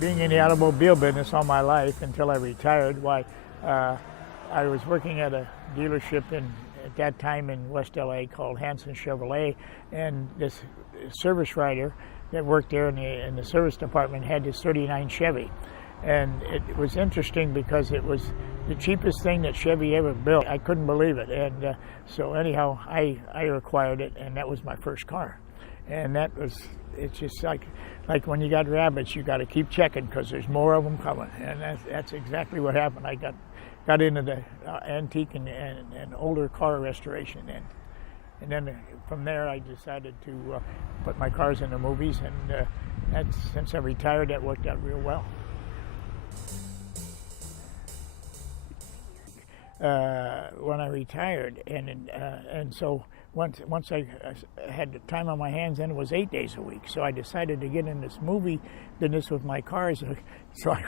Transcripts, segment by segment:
being in the automobile business all my life until I retired. I was working at a dealership at that time in West LA called Hanson Chevrolet, and this service writer that worked there in the service department had this 39 Chevy. And it was interesting because it was the cheapest thing that Chevy ever built. I couldn't believe it. And so anyhow, I acquired it, and that was my first car. And it's just like when you got rabbits, you got to keep checking because there's more of them coming. And that's exactly what happened. I got into the antique and older car restoration. And then from there, I decided to put my cars in the movies. And since I retired, that worked out real well. When I retired, and so once I had the time on my hands, then it was 8 days a week. So I decided to get in this movie business with my cars, so I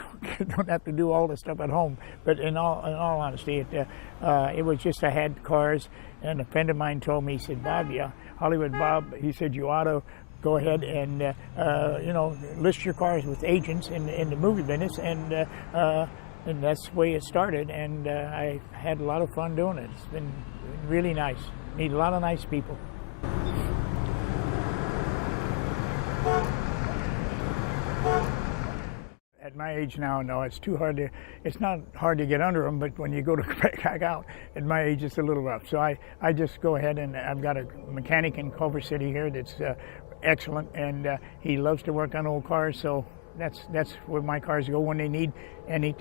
don't have to do all the stuff at home. But in all honesty, it was just I had cars, and a friend of mine told me, he said, Bob, Hollywood Bob, he said, you ought to go ahead and list your cars with agents in the movie business, and that's the way it started, and I had a lot of fun doing it. It's been really nice. Meet a lot of nice people. At my age now, no, it's not hard to get under them, but when you go to back out, at my age, it's a little rough. So I just go ahead, and I've got a mechanic in Culver City here that's excellent, and he loves to work on old cars, so that's where my cars go when they need any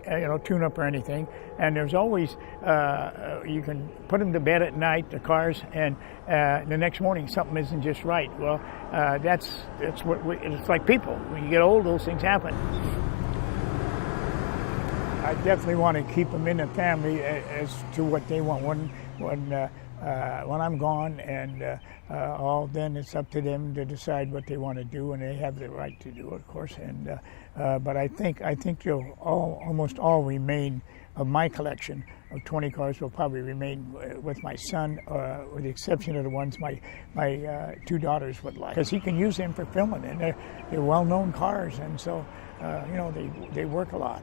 tune-up or anything. And there's always you can put them to bed at night, the cars, and the next morning something isn't just right. Well, that's what it's like people. When you get old, those things happen. I definitely want to keep them in the family as to what they want. When I'm gone, and then it's up to them to decide what they want to do, and they have the right to do it, of course. And but I think they'll almost all remain of my collection of 20 cars will probably remain with my son, with the exception of the ones my two daughters would like, because he can use them for filming, and they're well-known cars, and so they work a lot.